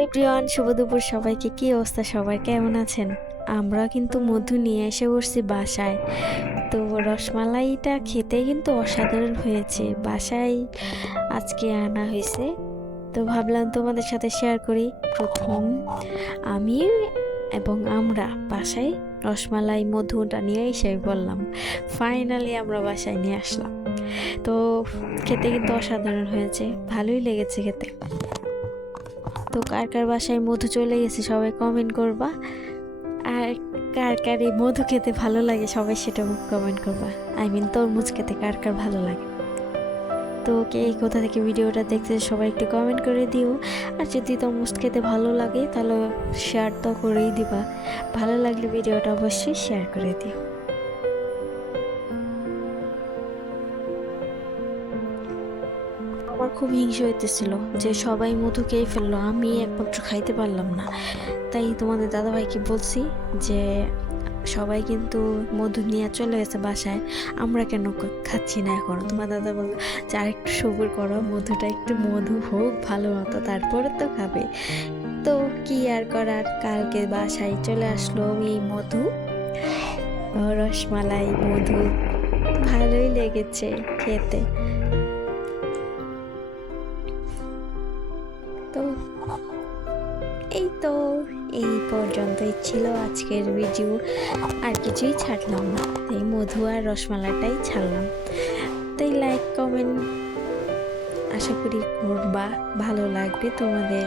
Everyone, শুভ দুপুর সবাইকে। কি অবস্থা সবার, কেমন আছেন? আমরা কিন্তু মধু নিয়ে এসে বসছি বাসায়। তো রসমালাইটা খেতে কিন্তু অসাধারণ হয়েছে। বাসায় আজকে আনা হয়েছে, তো ভাবলাম তোমাদের সাথে শেয়ার করি। প্রথম আমি এবং আমরা বাসায় রসমালাই মধুটা নিয়ে এসে বললাম, ফাইনালি আমরা বাসায় নিয়ে আসলাম। তো খেতে কিন্তু অসাধারণ হয়েছে, ভালোই লেগেছে খেতে। তো কার কার বাসায় মধু চলে গেছে সবাই কমেন্ট করবা, আর কার কার এই মধু খেতে ভালো লাগে সবাই সেটা কমেন্ট করবা। তরমুজ খেতে কার কার ভালো লাগে। তো কে কোথা থেকে ভিডিওটা দেখতে সবাই একটু কমেন্ট করে দিও। আর যদি তরমুজ খেতে ভালো লাগে তাহলে শেয়ার তো করেই দিবা। ভালো লাগলে ভিডিওটা অবশ্যই শেয়ার করে দিও। আমার খুব হিংসা হইতেছিল যে সবাই মধু খেয়ে ফেললো, আমি একমাত্র খাইতে পারলাম না। তাই তোমাদের দাদাভাইকে বলছি যে সবাই কিন্তু মধু নিয়ে চলে গেছে বাসায়, আমরা কেন খাচ্ছি না এখনো। তোমার দাদা বললো যে আর একটু সবুর করো, মধুটা একটু মধু হোক ভালো মতো, তারপরে তো খাবে। তো কি আর করার, কালকে বাসায় চলে আসলো এই মধু, রসমালাই মধু। ভালোই লেগেছে খেতে। তো এই পর্যন্তই ছিল আজকের ভিডিও, আর কিছুই ছাড়লাম না। এই মধু আর রসমালাইটাই ছাড়লাম। তাই লাইক কমেন্ট আশা করি করবা, ভালো লাগবে তোমাদের।